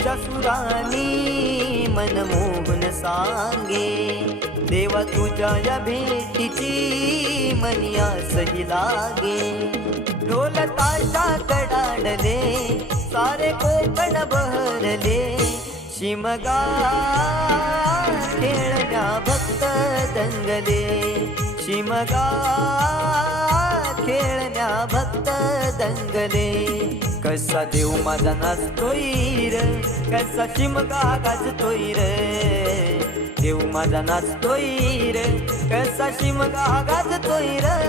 तुझ्या सुरानी मनमोहन सांगे, देवा तुझ्या या भेटीची मनी आसही लागे. ढोल ताशा कडाडले सारे कोकण बहरले, शिमगा खेळण्या भक्त दंगले, शिमगा खेळण्या भक्त दंगले. कसा देव माझा नाचतोय र, कसा शिमगा गाजतोय र, देव माझा नाचतोय र, कसा शिमगा गाजतोय र.